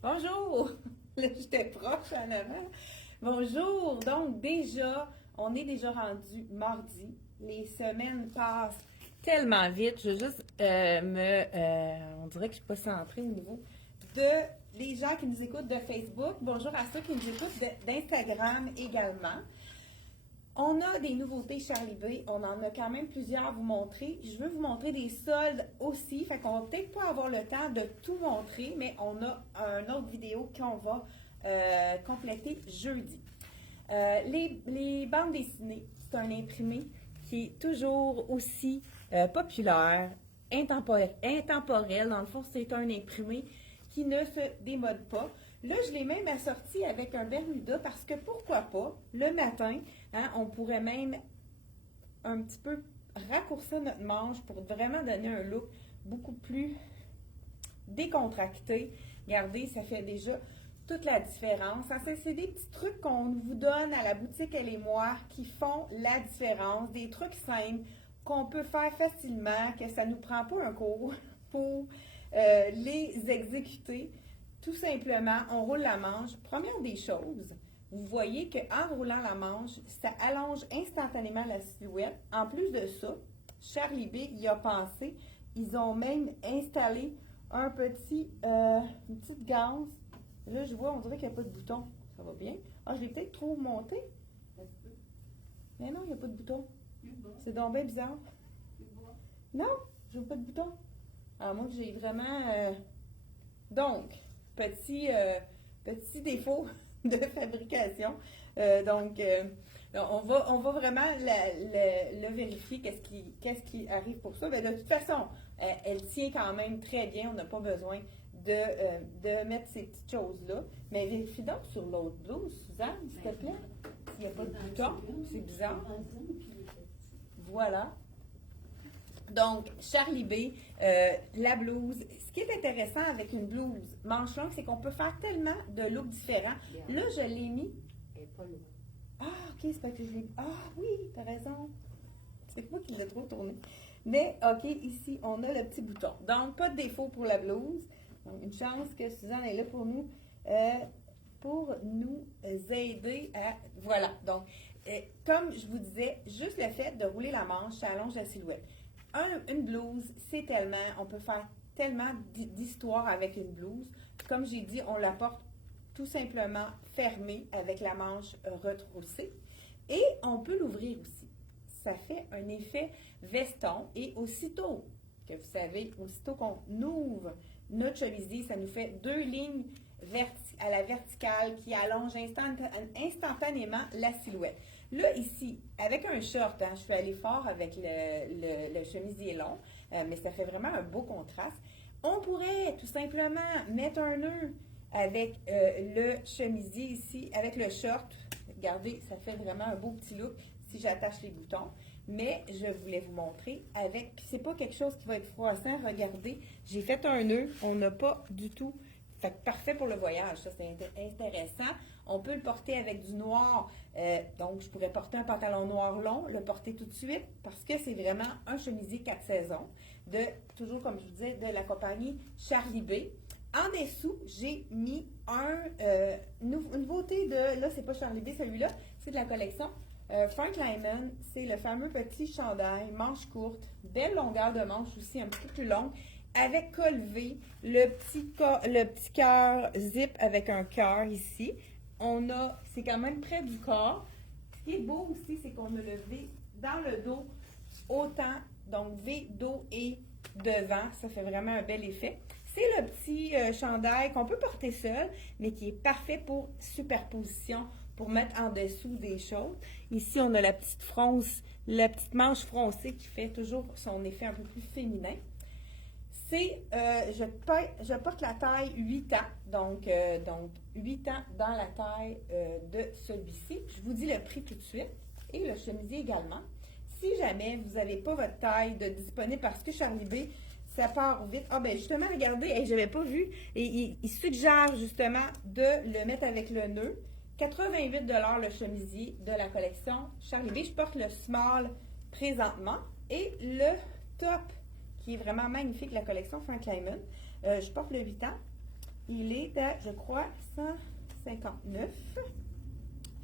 Bonjour! Là, j'étais proche en avant. Bonjour! Donc, déjà, on est déjà rendu mardi. Les semaines passent tellement vite. Je veux juste on dirait que je suis pas centrée au niveau de les gens qui nous écoutent de Facebook. Bonjour à ceux qui nous écoutent d'Instagram également. On a des nouveautés Charlie B. On en a quand même plusieurs à vous montrer. Je veux vous montrer des soldes aussi. Fait qu'on va peut-être pas avoir le temps de tout montrer, mais on a une autre vidéo qu'on va compléter jeudi. Les bandes dessinées, c'est un imprimé qui est toujours aussi populaire, intemporel. Dans le fond, c'est un imprimé qui ne se démode pas. Là, je l'ai même assorti avec un Bermuda parce que pourquoi pas, le matin, hein, on pourrait même un petit peu raccourcir notre manche pour vraiment donner un look beaucoup plus décontracté. Regardez, ça fait déjà toute la différence. C'est des petits trucs qu'on vous donne à la boutique Elle et moi qui font la différence. Des trucs simples qu'on peut faire facilement, que ça ne nous prend pas un cours pour les exécuter. Tout simplement, on roule la manche. Première des choses, vous voyez qu'en roulant la manche, ça allonge instantanément la silhouette. En plus de ça, Charlie B y a pensé. Ils ont même installé une petite ganse. Là, je vois, on dirait qu'il n'y a pas de bouton. Ça va bien. Ah, je l'ai peut-être trop monté. Mais non, il n'y a pas de bouton. C'est donc bien bizarre. Non, je vois pas de bouton. Alors moi, j'ai vraiment... Donc, petit défaut de fabrication. On va vraiment le vérifier, qu'est-ce qui arrive pour ça. Mais de toute façon, elle tient quand même très bien. On n'a pas besoin de mettre ces petites choses-là. Mais vérifie donc sur l'autre blouse, Suzanne, s'il te plaît. S'il n'y a pas de bouton, c'est bizarre. Voilà. Donc, Charlie B, la blouse. Ce qui est intéressant avec une blouse manche longue, c'est qu'on peut faire tellement de looks différents. Là, je l'ai mis. Ah, ok, c'est pas que je l'ai mis. Ah, oui, t'as raison. C'est moi qui l'ai trop tourné. Mais, ok, ici, on a le petit bouton. Donc, pas de défaut pour la blouse. Donc, une chance que Suzanne est là pour nous aider à... Voilà. Donc, comme je vous disais, juste le fait de rouler la manche, ça allonge la silhouette. Une blouse, c'est tellement, on peut faire tellement d'histoires avec une blouse. Comme j'ai dit, on la porte tout simplement fermée avec la manche retroussée. Et on peut l'ouvrir aussi. Ça fait un effet veston. Et aussitôt que vous savez, aussitôt qu'on ouvre notre chemisier, ça nous fait deux lignes à la verticale qui allongent instantanément la silhouette. Là, ici, avec un short, hein, je suis allée fort avec le chemisier long, mais ça fait vraiment un beau contraste. On pourrait tout simplement mettre un nœud avec le chemisier ici, avec le short. Regardez, ça fait vraiment un beau petit look si j'attache les boutons. Mais je voulais vous montrer avec, c'est pas quelque chose qui va être froissant. Regardez, j'ai fait un nœud, on n'a pas du tout. Fait que parfait pour le voyage, ça c'est intéressant. On peut le porter avec du noir, donc je pourrais porter un pantalon noir long, le porter tout de suite, parce que c'est vraiment un chemisier 4 saisons, toujours comme je vous disais, de la compagnie Charlie B. En dessous, j'ai mis une nouveauté là c'est pas Charlie B celui-là, c'est de la collection Frank Lyman, c'est le fameux petit chandail, manche courte, belle longueur de manche aussi, un petit peu plus longue, avec col V, le petit cœur zip avec un cœur ici. C'est quand même près du corps. Ce qui est beau aussi, c'est qu'on a le V dans le dos autant, donc V, dos et devant, ça fait vraiment un bel effet. C'est le petit chandail qu'on peut porter seul, mais qui est parfait pour superposition, pour mettre en dessous des choses. Ici, on a la petite manche froncée qui fait toujours son effet un peu plus féminin. Je porte la taille 8 ans, donc 8 ans dans la taille de celui-ci. Je vous dis le prix tout de suite et le chemisier également. Si jamais vous n'avez pas votre taille de disponible parce que Charlie B, ça part vite. Ah ben justement, regardez, je n'avais pas vu. Et il suggère justement de le mettre avec le nœud. 88 $ le chemisier de la collection Charlie B. Je porte le small présentement et le top qui est vraiment magnifique, la collection Frank Lyman. Je porte le 8 ans. il est à, je crois, 159.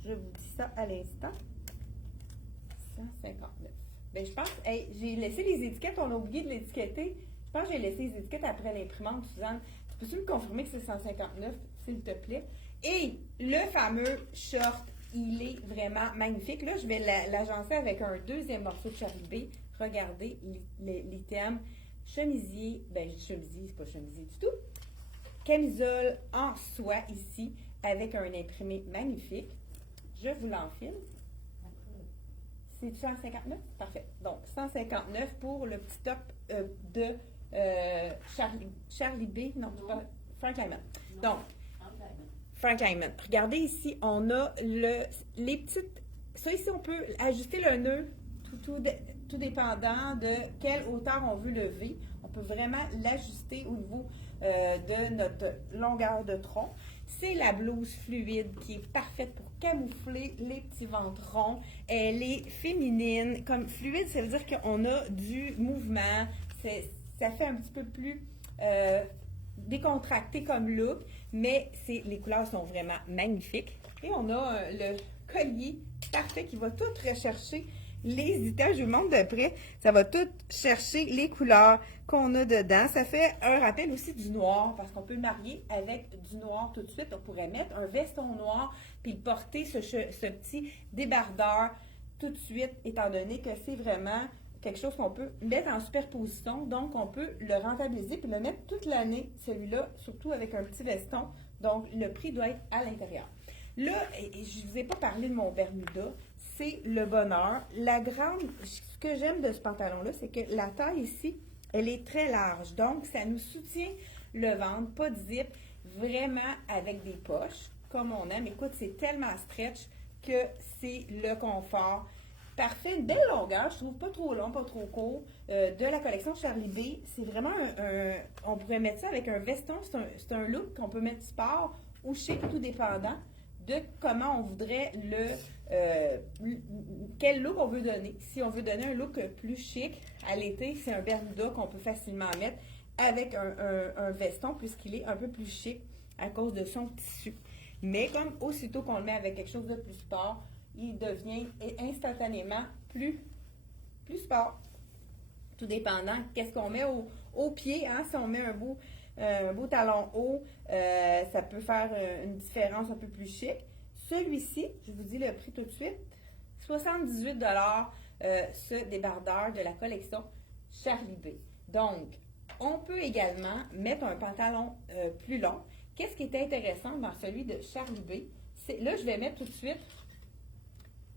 Je vous dis ça à l'instant. 159. Ben, je pense, hey, j'ai laissé les étiquettes, on a oublié de l'étiqueter. Je pense que j'ai laissé les étiquettes après l'imprimante, Suzanne. Tu peux-tu me confirmer que c'est 159, s'il te plaît? Et le fameux short, il est vraiment magnifique. Là, je vais l'agencer avec un deuxième morceau de Charlie B. Regardez l'item. Chemisier, ben chemisier, c'est pas chemisier du tout. Camisole en soie ici, avec un imprimé magnifique. Je vous l'enfile. C'est 159? Parfait. Donc, 159 pour le petit top de Charlie B. Non, pas Frank Lyman. Donc, Frank Lyman. Regardez ici, on a les petites... Ça ici, on peut ajuster le nœud tout dépendant de quelle hauteur on veut lever. On peut vraiment l'ajuster au niveau de notre longueur de tronc. C'est la blouse fluide qui est parfaite pour camoufler les petits ventres ronds. Elle est féminine. Comme fluide, ça veut dire qu'on a du mouvement. Ça fait un petit peu plus décontracté comme look, mais les couleurs sont vraiment magnifiques. Et on a le collier parfait qui va tout rechercher les items. Je vous montre de près. Ça va tout chercher les couleurs qu'on a dedans. Ça fait un rappel aussi du noir, parce qu'on peut le marier avec du noir tout de suite. On pourrait mettre un veston noir puis porter ce petit débardeur tout de suite, étant donné que c'est vraiment quelque chose qu'on peut mettre en superposition. Donc, on peut le rentabiliser puis le mettre toute l'année, celui-là, surtout avec un petit veston. Donc, le prix doit être à l'intérieur. Là, je ne vous ai pas parlé de mon Bermuda. C'est le bonheur. Ce que j'aime de ce pantalon-là, c'est que la taille ici, elle est très large. Donc, ça nous soutient le ventre, pas de zip, vraiment avec des poches, comme on aime. Écoute, c'est tellement stretch que c'est le confort. Parfait, une belle longueur, je trouve pas trop long, pas trop court, de la collection Charlie B. C'est vraiment on pourrait mettre ça avec un veston, c'est un look qu'on peut mettre sport ou chic, tout dépendant de comment on voudrait quel look on veut donner. Si on veut donner un look plus chic à l'été, c'est un Bermuda qu'on peut facilement mettre avec un veston, puisqu'il est un peu plus chic à cause de son tissu. Mais comme aussitôt qu'on le met avec quelque chose de plus sport, il devient instantanément plus sport. Tout dépendant, qu'est-ce qu'on met au pied, hein? Si on met un beau talon haut, ça peut faire une différence un peu plus chic. Celui-ci, je vous dis le prix tout de suite, 78 $, ce débardeur de la collection Charlie B. Donc, on peut également mettre un pantalon plus long. Qu'est-ce qui est intéressant dans celui de Charlie B? Là, je vais mettre tout de suite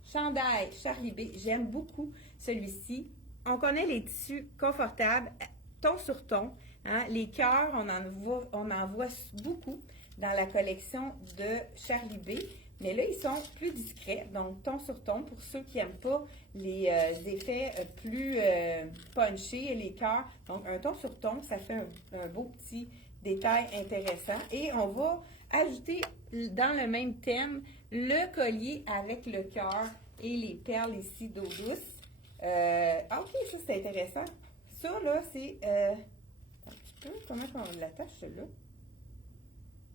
chandail Charlie B. J'aime beaucoup celui-ci. On connaît les tissus confortables, ton sur ton. Hein? Les cœurs, on en voit beaucoup dans la collection de Charlie B. Mais là, ils sont plus discrets, donc ton sur ton, pour ceux qui n'aiment pas les effets plus punchés et les cœurs. Donc, un ton sur ton, ça fait un beau petit détail intéressant. Et on va ajouter dans le même thème le collier avec le cœur et les perles ici d'eau douce. Ok, ça c'est intéressant. Ça, là, c'est... un petit peu, comment on l'attache, celui-là?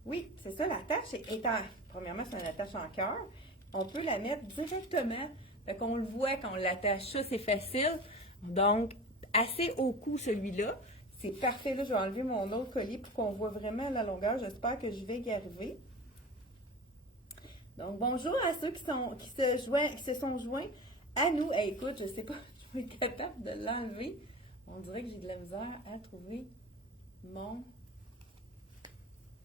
Oui, c'est ça, l'attache est en... Premièrement, c'est une attache en cœur. On peut la mettre directement. Fait qu'on le voit quand on l'attache, ça, c'est facile. Donc, assez au cou, celui-là. C'est parfait. Là, je vais enlever mon autre collier pour qu'on voit vraiment la longueur. J'espère que je vais y arriver. Donc, bonjour à ceux qui se sont joints à nous. Hey, écoute, je ne sais pas, je vais être capable de l'enlever. On dirait que j'ai de la misère à trouver mon...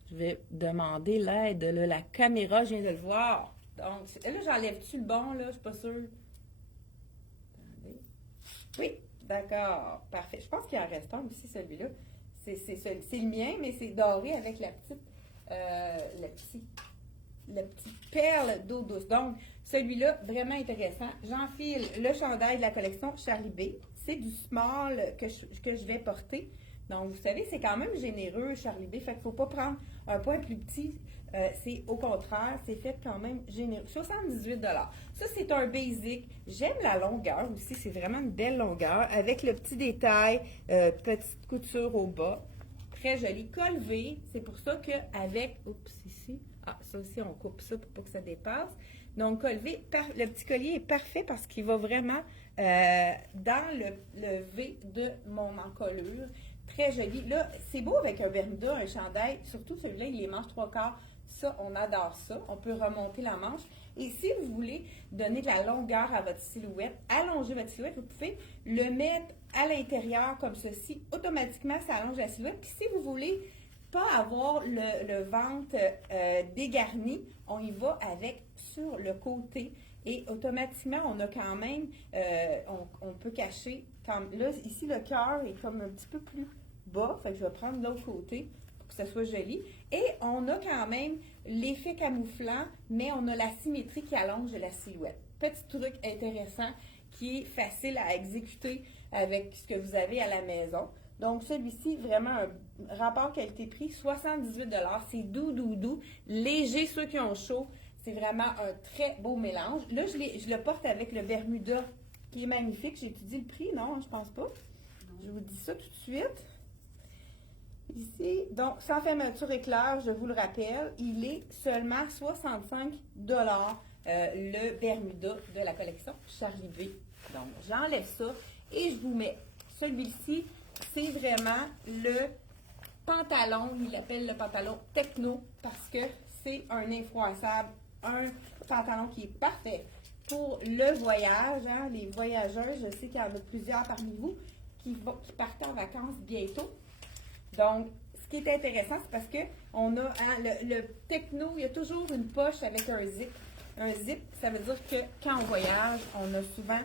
Je vais demander l'aide de la caméra, je viens de le voir. Donc, là, j'enlève-tu le bon, là? Je suis pas sûre. Attendez. Oui, d'accord. Parfait. Je pense qu'il en reste un aussi, celui-là. C'est le mien, mais c'est doré avec la petite perle d'eau douce. Donc, celui-là, vraiment intéressant. J'enfile le chandail de la collection Charlie B. C'est du small que je vais porter. Donc, vous savez, c'est quand même généreux, Charlie B. Fait qu'il ne faut pas prendre un point plus petit. C'est au contraire, c'est fait quand même généreux. 78 $. Ça, c'est un basic. J'aime la longueur aussi. C'est vraiment une belle longueur avec le petit détail, petite couture au bas. Très joli. Col V, c'est pour ça qu'avec, oups, ici, ça aussi, on coupe ça pour pas que ça dépasse. Donc, col V, le petit collier est parfait parce qu'il va vraiment dans le V de mon encolure. Très joli. Là, c'est beau avec un Bermuda, un chandail, surtout celui-là, il est manche 3/4. Ça, on adore ça. On peut remonter la manche. Et si vous voulez donner de la longueur à votre silhouette, allonger votre silhouette, vous pouvez le mettre à l'intérieur comme ceci. Automatiquement, ça allonge la silhouette. Puis si vous voulez pas avoir le ventre dégarni, on y va avec sur le côté. Et automatiquement, on a quand même, on peut cacher, là, ici, le cœur est comme un petit peu plus bas. Fait que je vais prendre l'autre côté pour que ça soit joli. Et on a quand même l'effet camouflant, mais on a la symétrie qui allonge la silhouette. Petit truc intéressant qui est facile à exécuter avec ce que vous avez à la maison. Donc, celui-ci, vraiment un rapport qualité-prix, 78 $. C'est doux, léger, ceux qui ont chaud. C'est vraiment un très beau mélange. Là, je le porte avec le Bermuda qui est magnifique. J'ai étudié le prix, non, je pense pas. Non. Je vous dis ça tout de suite. Ici, donc, sans fermeture éclair, je vous le rappelle, il est seulement 65 $, le Bermuda de la collection Charlie B. Donc, j'enlève ça et je vous mets celui-ci. C'est vraiment le pantalon, il l'appelle le pantalon techno parce que c'est un infroissable, un pantalon qui est parfait pour le voyage. Hein, les voyageurs, je sais qu'il y en a plusieurs parmi vous qui partent en vacances bientôt. Donc, ce qui est intéressant, c'est parce que on a le techno, il y a toujours une poche avec un zip. Un zip, ça veut dire que quand on voyage, on a souvent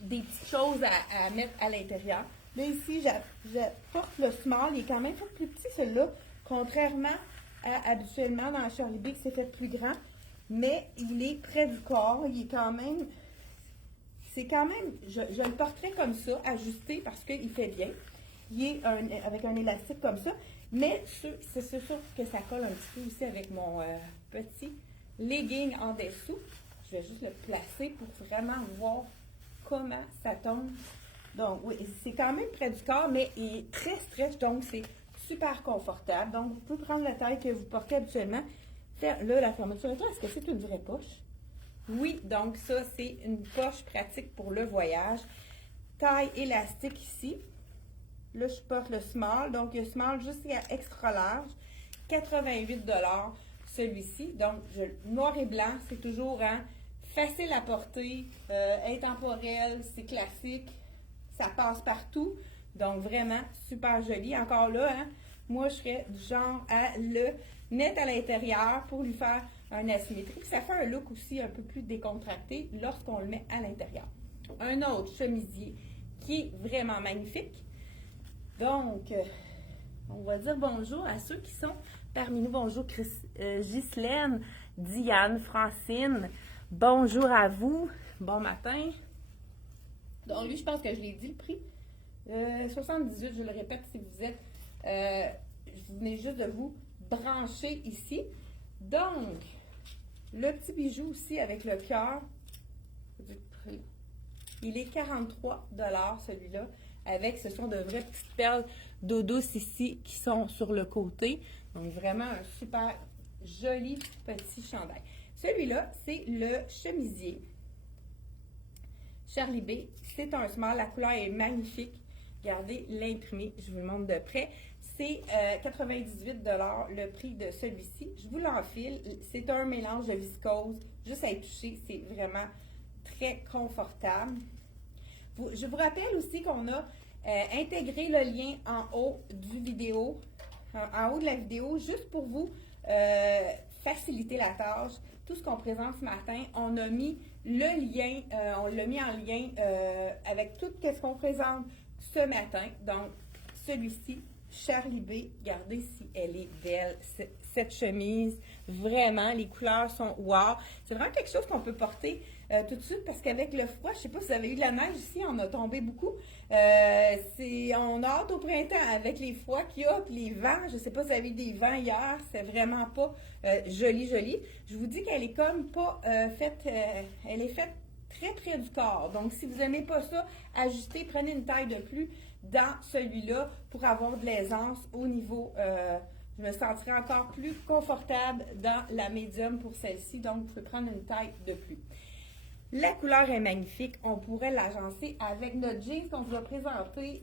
des petites choses à mettre à l'intérieur. Là, ici, je porte le small. Il est quand même fait plus petit, celui-là, contrairement à habituellement dans la Charlie B, qui s'est fait plus grand. Mais il est près du corps. Il est quand même... C'est quand même... Je le porterais comme ça, ajusté, parce qu'il fait bien. Il est avec un élastique comme ça. Mais c'est sûr que ça colle un petit peu aussi avec mon petit legging en dessous. Je vais juste le placer pour vraiment voir comment ça tombe. Donc, oui, c'est quand même près du corps, mais il est très stretch, donc c'est super confortable. Donc, vous pouvez prendre la taille que vous portez habituellement. Là, la fermeture, est-ce que c'est une vraie poche? Oui, donc ça, c'est une poche pratique pour le voyage. Taille élastique ici. Là, je porte le small, donc le small jusqu'à extra large. 88 $, celui-ci. Donc, noir et blanc, c'est toujours facile à porter, intemporel, c'est classique, ça passe partout. Donc, vraiment super joli. Encore là, moi, je serais du genre à le mettre à l'intérieur pour lui faire un asymétrique. Ça fait un look aussi un peu plus décontracté lorsqu'on le met à l'intérieur. Un autre chemisier qui est vraiment magnifique. Donc, on va dire bonjour à ceux qui sont parmi nous. Bonjour Ghislaine, Diane, Francine. Bonjour à vous. Bon matin. Donc, lui, je pense que je l'ai dit le prix. 78, je le répète, si vous êtes... vous venez juste de vous brancher ici. Donc, le petit bijou aussi avec le cœur du prix. Il est 43 $ celui-là. Avec, ce sont de vraies petites perles d'eau douce ici qui sont sur le côté. Donc, vraiment un super joli petit chandail. Celui-là, c'est le chemisier Charlie B. C'est un small. La couleur est magnifique. Regardez l'imprimé. Je vous le montre de près. C'est 98 $ le prix de celui-ci. Je vous l'enfile. C'est un mélange de viscose. Juste à y toucher, c'est vraiment très confortable. Je vous rappelle aussi qu'on a intégré le lien en haut du vidéo, en haut de la vidéo, juste pour vous faciliter la tâche. Tout ce qu'on présente ce matin, on a mis le lien, on l'a mis en lien avec tout ce qu'on présente ce matin. Donc, celui-ci, Charlie B, regardez si elle est belle, cette chemise. Vraiment, les couleurs sont wow. C'est vraiment quelque chose qu'on peut porter tout de suite parce qu'avec le froid, je ne sais pas si vous avez eu de la neige ici, on a tombé beaucoup. On a hâte au printemps avec les froids qu'il y a, puis les vents. Je ne sais pas si vous avez eu des vents hier, c'est vraiment pas joli. Je vous dis qu'elle est comme pas faite, elle est faite très près du corps. Donc, si vous n'aimez pas ça, ajustez, prenez une taille de plus. dans celui-là pour avoir de l'aisance au niveau, je me sentirais encore plus confortable dans la médium pour celle-ci, donc vous pouvez prendre une taille de plus. La couleur est magnifique, on pourrait l'agencer avec notre jeans qu'on vous a présenté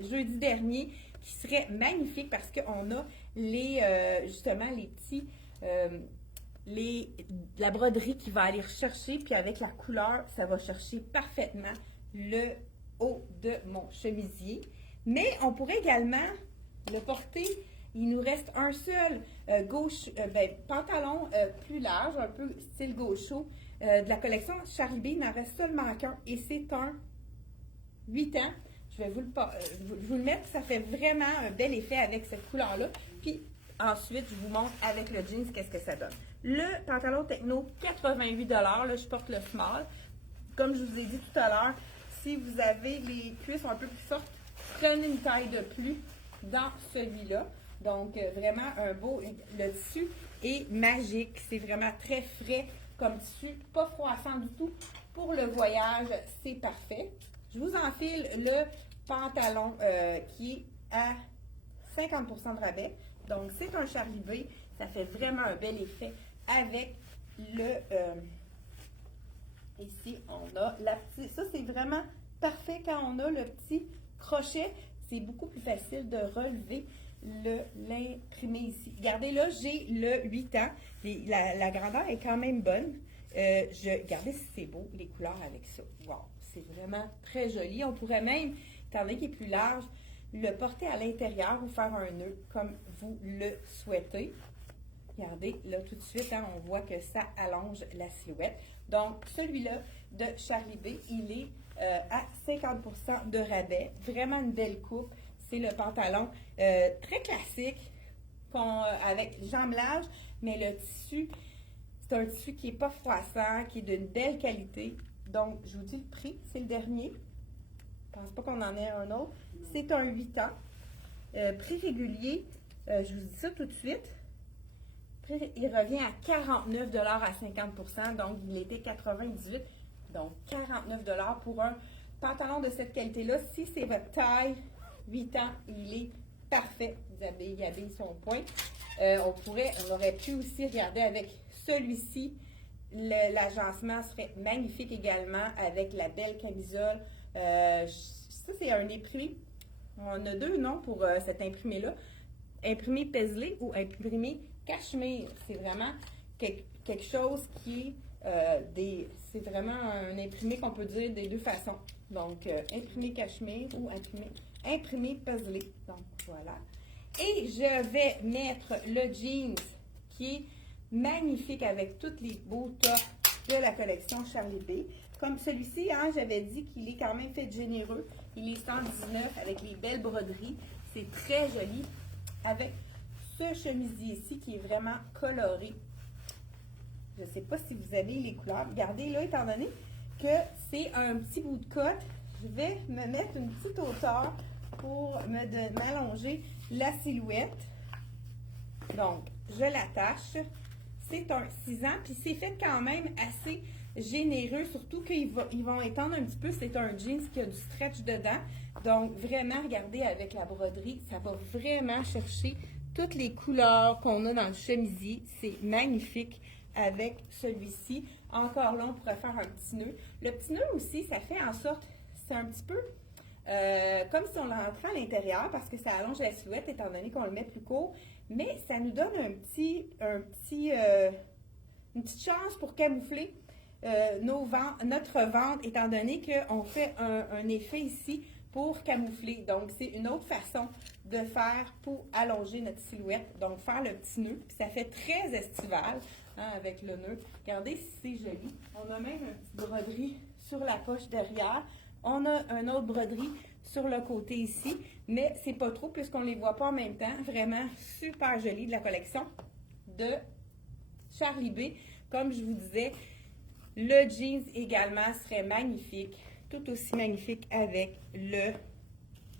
jeudi dernier, qui serait magnifique parce qu'on a justement les petits, la broderie qui va aller rechercher, puis avec la couleur, ça va chercher parfaitement le haut de mon chemisier. Mais on pourrait également le porter, il nous reste un seul pantalon plus large, un peu style gaucho, de la collection Charlie B. Il en reste seulement qu'un et c'est un 8 ans. Je vais vous le mettre, ça fait vraiment un bel effet avec cette couleur-là. Puis ensuite, je vous montre avec le jeans qu'est-ce que ça donne. Le pantalon Techno, 88 $. Là, je porte le small. Comme je vous ai dit tout à l'heure, si vous avez les cuisses un peu plus fortes, prenez une taille de plus dans celui-là. Donc, vraiment un beau... Le tissu est magique. C'est vraiment très frais comme tissu, pas froissant du tout. Pour le voyage, c'est parfait. Je vous enfile le pantalon qui est à 50% de rabais. Donc, c'est un Charlie B. Ça fait vraiment un bel effet avec le... ici, on a la petite... Ça, c'est vraiment parfait quand on a le petit crochet. C'est beaucoup plus facile de relever l'imprimer ici. Regardez là, j'ai le 8 ans. La grandeur est quand même bonne. Regardez si c'est beau, les couleurs avec ça. Wow! C'est vraiment très joli. On pourrait même, étant donné qu'il est plus large, le porter à l'intérieur ou faire un nœud comme vous le souhaitez. Regardez, là, tout de suite, hein, on voit que ça allonge la silhouette. Donc, celui-là de Charlie B, il est à 50% de rabais. Vraiment une belle coupe. C'est le pantalon très classique avec jambes larges, mais le tissu, c'est un tissu qui n'est pas froissant, qui est d'une belle qualité. Donc, je vous dis le prix, c'est le dernier. Je ne pense pas qu'on en ait un autre. C'est un 8 ans. Prix régulier, je vous dis ça tout de suite. Il revient à 49 $ à 50%, donc il était 98 $. Donc, 49 $ pour un pantalon de cette qualité-là. Si c'est votre taille, 8 ans, il est parfait. Vous habillez son point. On aurait pu aussi regarder avec celui-ci. L'agencement serait magnifique également avec la belle camisole. Ça, c'est un imprimé. On a deux noms pour cet imprimé-là. Imprimé Paisley ou imprimé Cachemire. C'est vraiment quelque chose qui est c'est vraiment un imprimé qu'on peut dire des deux façons. Donc, imprimé Cachemire ou imprimé Paisley. Donc, voilà. Et je vais mettre le jeans qui est magnifique avec tous les beaux tops de la collection Charlie B. Comme celui-ci, hein, j'avais dit qu'il est quand même fait généreux. Il est 119 avec les belles broderies. C'est très joli avec ce chemisier ici qui est vraiment coloré. Je ne sais pas si vous avez les couleurs. Regardez là, étant donné que c'est un petit bout de cotte, je vais me mettre une petite hauteur pour m'allonger la silhouette. Donc, je l'attache. C'est un 6 ans, puis c'est fait quand même assez généreux, surtout qu'ils vont étendre un petit peu. C'est un jeans qui a du stretch dedans. Donc, vraiment, regardez avec la broderie, ça va vraiment chercher toutes les couleurs qu'on a dans le chemisier. C'est magnifique avec celui-ci. Encore là, on pourrait faire un petit nœud. Le petit nœud aussi, ça fait en sorte, c'est un petit peu comme si on l'entrait à l'intérieur parce que ça allonge la silhouette étant donné qu'on le met plus court. Mais ça nous donne une petite chance pour camoufler notre ventre, étant donné qu'on fait un effet ici pour camoufler. Donc, c'est une autre façon de faire pour allonger notre silhouette. Donc, faire le petit nœud. Puis ça fait très estival hein, avec le nœud. Regardez si c'est joli. On a même une petite broderie sur la poche derrière. On a une autre broderie sur le côté ici, mais c'est pas trop puisqu'on les voit pas en même temps. Vraiment super joli de la collection de Charlie B. Comme je vous disais, le jeans également serait magnifique, tout aussi magnifique avec le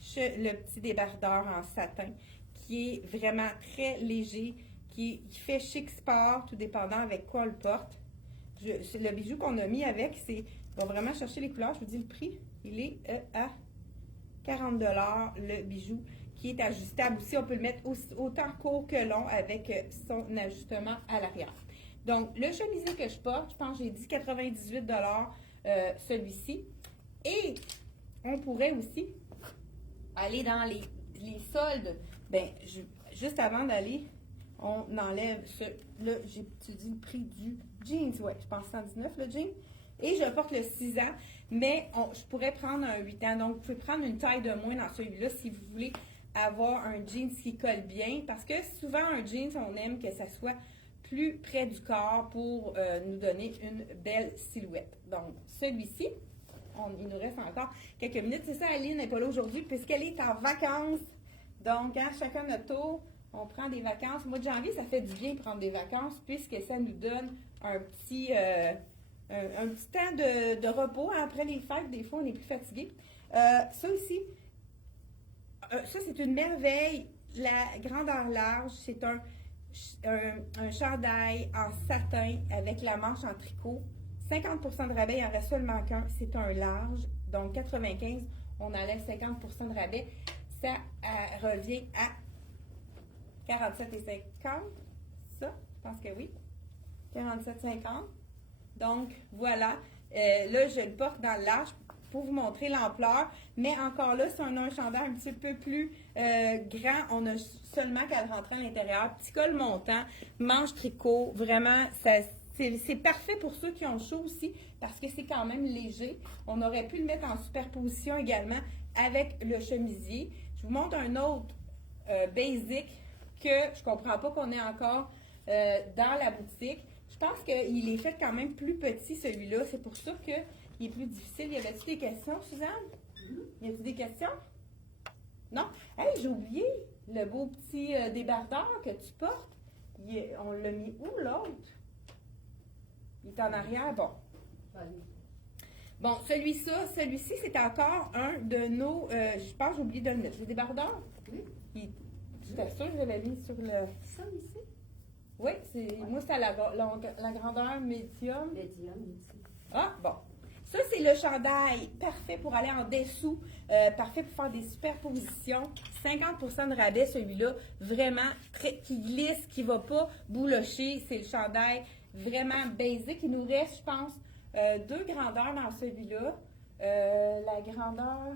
petit débardeur en satin qui est vraiment très léger, qui fait chic sport, tout dépendant avec quoi on le porte. Le bijou qu'on a mis avec, va vraiment chercher les couleurs. Je vous dis le prix, il est à 40 le bijou qui est ajustable aussi. On peut le mettre autant court que long avec son ajustement à l'arrière. Donc, le chemisier que je porte, je pense que j'ai dit 98 celui-ci. Et on pourrait aussi aller dans les soldes. Bien, juste avant d'aller, on enlève ce. Là, tu dis le prix du jeans. Ouais, je pense 119 le jean. Et je porte le 6 ans, mais je pourrais prendre un 8 ans. Donc, vous pouvez prendre une taille de moins dans celui-là si vous voulez avoir un jeans qui colle bien. Parce que souvent, un jeans, on aime que ça soit plus près du corps pour nous donner une belle silhouette. Donc, celui-ci, il nous reste encore quelques minutes. C'est ça, Aline n'est pas là aujourd'hui puisqu'elle est en vacances. Donc, chacun notre tour, on prend des vacances. Au mois de janvier, ça fait du bien de prendre des vacances puisque ça nous donne un petit temps de repos. Après les fêtes, des fois, on est plus fatigué. Ça aussi, ça, c'est une merveille. La grandeur large, c'est un chandail en satin avec la manche en tricot. 50 de rabais, il en reste seulement qu'un. C'est un large. Donc, 95, on enlève 50 de rabais. Ça revient à 47,50. Ça, je pense que oui. 47,50. Donc, voilà. Là, je le porte dans le large pour vous montrer l'ampleur. Mais encore là, si on a un chandail un petit peu plus grand, on a seulement qu'à le rentrer à l'intérieur. Petit col montant, manche tricot. Vraiment, c'est parfait pour ceux qui ont chaud aussi parce que c'est quand même léger. On aurait pu le mettre en superposition également avec le chemisier. Je vous montre un autre basic que je ne comprends pas qu'on ait encore dans la boutique. Je pense qu'il est fait quand même plus petit, celui-là. C'est pour ça qu'il est plus difficile. Y avait-tu des questions, Suzanne? Y a-t-il des questions? Non? Hey, j'ai oublié le beau petit débardeur que tu portes. On l'a mis où, l'autre? Il est en arrière. Bon. Bon, celui-ci, c'est encore un de nos... je pense que j'ai oublié de le mettre. Le débardeur? Oui. Je t'assure que je l'avais mis sur le... Ça ici? Oui, moi, c'est à la grandeur médium. Médium ici. Ah, bon. Ça, c'est le chandail parfait pour aller en dessous. Parfait pour faire des superpositions. 50 de rabais, celui-là. Vraiment, qui glisse, qui ne va pas boulocher. C'est le chandail vraiment basic. Il nous reste, je pense, deux grandeurs dans celui-là. La grandeur...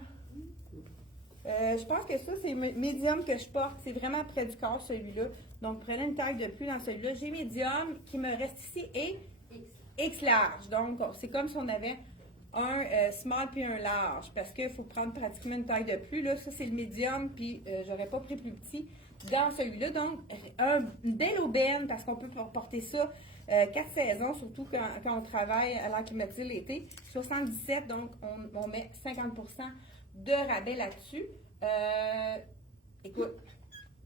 je pense que ça, c'est médium que je porte. C'est vraiment près du corps, celui-là. Donc, prenez une taille de plus dans celui-là. J'ai médium qui me reste ici et X large. Donc, c'est comme si on avait un small puis un large parce qu'il faut prendre pratiquement une taille de plus. Là, ça, c'est le médium puis j'aurais pas pris plus petit dans celui-là. Donc, une belle aubaine parce qu'on peut porter ça 4 saisons, surtout quand on travaille à l'air climatisé l'été. 77, donc on met 50 de rabais là-dessus. Écoute,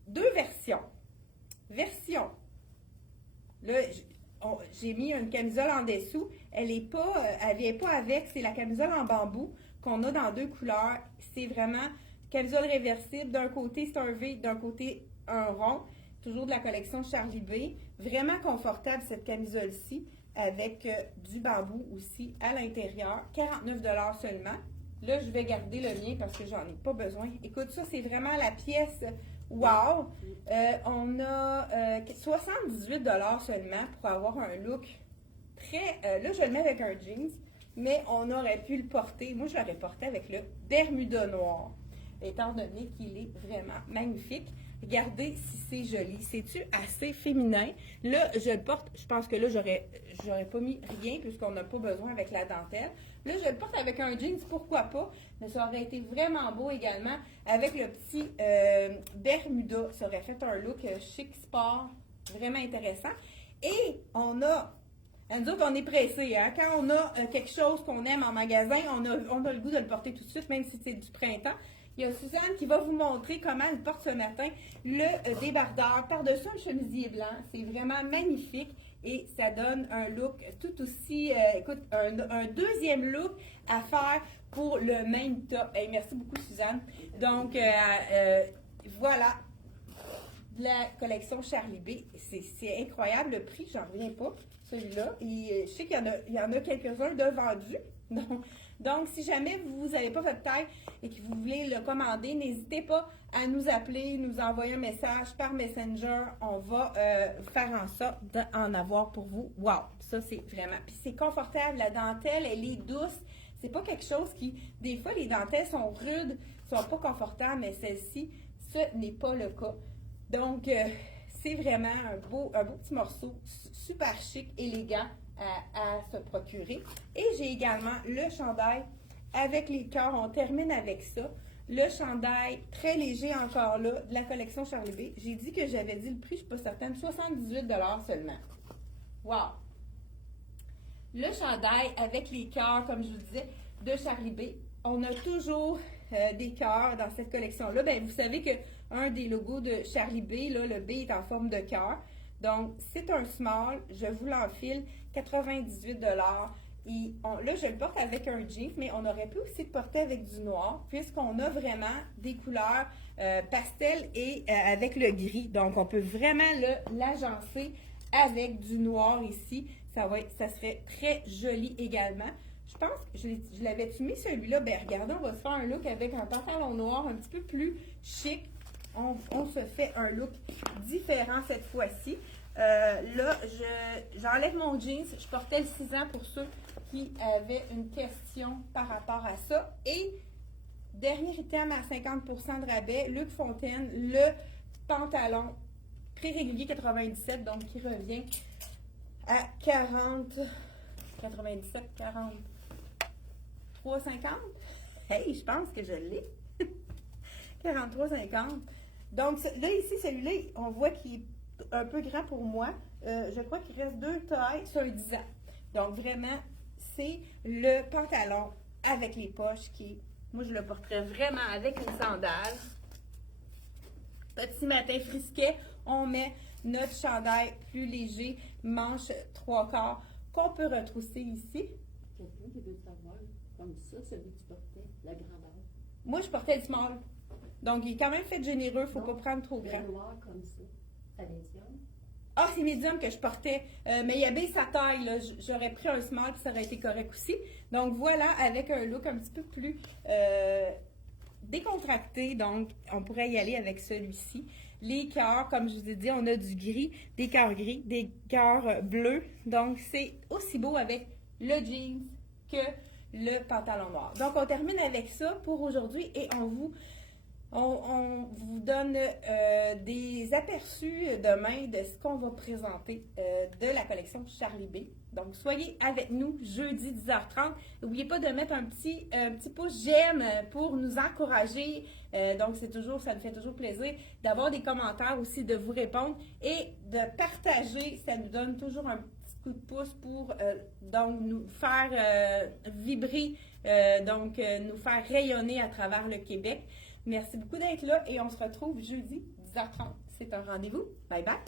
deux versions. Là, j'ai mis une camisole en dessous. Elle vient pas avec. C'est la camisole en bambou qu'on a dans deux couleurs. C'est vraiment camisole réversible. D'un côté, c'est un V, d'un côté, un rond. Toujours de la collection Charlie B. Vraiment confortable, cette camisole-ci, avec du bambou aussi à l'intérieur. 49 $ seulement. Là, je vais garder le mien parce que j'en ai pas besoin. Écoute, ça, c'est vraiment la pièce wow! On a 78 $ seulement pour avoir un look très... là, je le mets avec un jeans, mais on aurait pu le porter. Moi, je l'aurais porté avec le Bermuda noir, étant donné qu'il est vraiment magnifique. Regardez si c'est joli. C'est-tu assez féminin? Là, je le porte, je pense que là, j'aurais pas mis rien puisqu'on n'a pas besoin avec la dentelle. Là, je le porte avec un jeans, pourquoi pas? Mais ça aurait été vraiment beau également avec le petit Bermuda. Ça aurait fait un look chic, sport, vraiment intéressant. Et on a... Nous autres, on est pressés. Hein? Quand on a quelque chose qu'on aime en magasin, on a le goût de le porter tout de suite, même si c'est du printemps. Il y a Suzanne qui va vous montrer comment elle porte ce matin le débardeur par-dessus un chemisier blanc. C'est vraiment magnifique et ça donne un look tout aussi, écoute, un deuxième look à faire pour le même top. Hey, merci beaucoup, Suzanne. Donc, voilà, la collection Charlie B. C'est incroyable le prix, j'en reviens pas, celui-là. Je sais qu'il y en a quelques-uns de vendus. Donc, Donc, si jamais vous n'avez pas votre taille et que vous voulez le commander, n'hésitez pas à nous appeler, nous envoyer un message par Messenger. On va faire en sorte d'en avoir pour vous. Wow! Ça, c'est vraiment... Puis c'est confortable. La dentelle, elle est douce. C'est pas quelque chose qui... Des fois, les dentelles sont rudes, sont pas confortables, mais celle-ci, ce n'est pas le cas. Donc, c'est vraiment un beau petit morceau, super chic, élégant à se procurer. Et j'ai également le chandail avec les cœurs. On termine avec ça. Le chandail très léger encore là, de la collection Charlie B. J'ai dit que j'avais dit le prix, je ne suis pas certaine, 78 $ seulement. Wow! Le chandail avec les cœurs, comme je vous disais, de Charlie B. On a toujours des cœurs dans cette collection-là. Bien, vous savez qu'un des logos de Charlie B, là, le B est en forme de cœur. Donc, c'est un small. Je vous l'enfile, 98 $. Et là, je le porte avec un jean, mais on aurait pu aussi le porter avec du noir, puisqu'on a vraiment des couleurs pastel et avec le gris. Donc, on peut vraiment l'agencer avec du noir ici. Ça serait très joli également. Je pense que je l'avais-tu mis celui-là? Ben regardez, on va se faire un look avec un pantalon noir un petit peu plus chic. On se fait un look différent cette fois-ci. Là, j'enlève mon jeans. Je portais le 6 ans pour ceux qui avaient une question par rapport à ça. Et dernier item à 50% de rabais, Luc Fontaine, le pantalon prix régulier 97, donc qui revient à 43,50. Hey, je pense que je l'ai. 43,50. Donc là, ici, celui-là, on voit qu'il est un peu grand pour moi. Je crois qu'il reste 2 tailles sur un 10 ans. Donc vraiment, c'est le pantalon avec les poches qui, moi, je le porterais vraiment avec une sandale. Petit matin frisquet, on met notre chandail plus léger, manche 3/4, qu'on peut retrousser ici. Quelqu'un qui veut savoir, comme ça, celui que tu portais, la grandeur. Moi, je portais le small. Donc, il est quand même fait généreux, il ne faut pas prendre trop grand. Le noir comme ça, ça médium. Ah, c'est médium que je portais, mais il y avait sa taille, là. J'aurais pris un small, puis ça aurait été correct aussi. Donc, voilà, avec un look un petit peu plus décontracté, donc on pourrait y aller avec celui-ci. Les cœurs, comme je vous ai dit, on a du gris, des cœurs bleus. Donc, c'est aussi beau avec le jeans que le pantalon noir. Donc, on termine avec ça pour aujourd'hui et on vous donne des aperçus demain de ce qu'on va présenter de la collection Charlie B. Donc, soyez avec nous jeudi 10h30. N'oubliez pas de mettre un petit pouce j'aime pour nous encourager. Donc, ça nous fait toujours plaisir d'avoir des commentaires aussi, de vous répondre et de partager. Ça nous donne toujours un petit coup de pouce pour donc nous faire vibrer, nous faire rayonner à travers le Québec. Merci beaucoup d'être là et on se retrouve jeudi 10h30. C'est un rendez-vous. Bye bye!